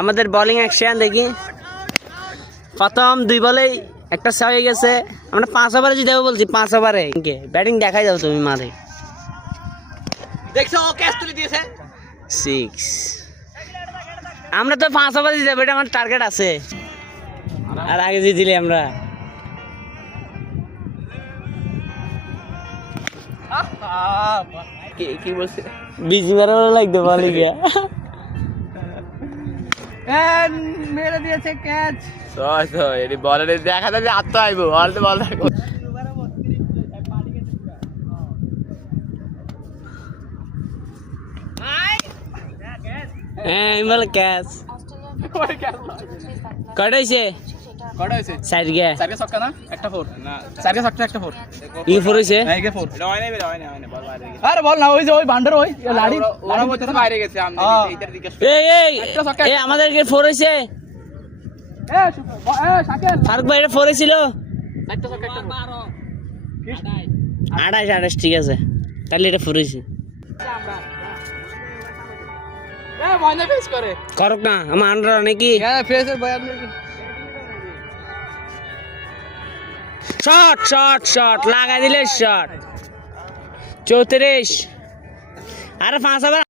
আমাদের bowling action দেখি। প্রথম 2 বলেই একটা 6 হয়ে গেছে। আমরা 5 ওভারে জিতে যাবো বলছি, 5 ওভারে ব্যাটিং দেখাই যাও তুমি মারে। দেখছো ক্যাচ তুলে দিয়েছে 6। আমরা তো 5 ওভারে জিতে যাবো, এটা আমার টার্গেট আছে। আর আগে জিতলি আমরা। কি বলছে বিজি মারা লাগবে বলে গিয়া। মেরে দিয়েছে ক্যাচ। তো এটি বলের দেখা যাবে আত্ম আইবো আর তো বল থাকবো। হ্যাঁ বলে ক্যাচ কটা হয়েছে? কটা হয়েছে? 4 গে। 4 কে ছক্কা না? একটা 4 না 4 কে ছক্কা একটা 4 ই 4 হয়েছে। এই কে 4 এটা হয় না বল বাইরে গেছে। আরে বল না ওই যে ওই বান্ডার ওই লাড়ি ওরা বলতে বাইরে গেছে। আমি এইটার দিকে এই আমাদের কে 4 হয়েছে। শাকিল ফারুক ভাই এটা 4 হয়েছিল। একটা ছক্কা একটা 28 ঠিক আছে, তাহলে এটা 4 হয়েছে। ময়না ফেস করে করক না আমার আন্ডার নাকি। হ্যাঁ ফেসের বয়ান নাকি। শট লাগাই দিলে শট। 34। আরে 5 ওভার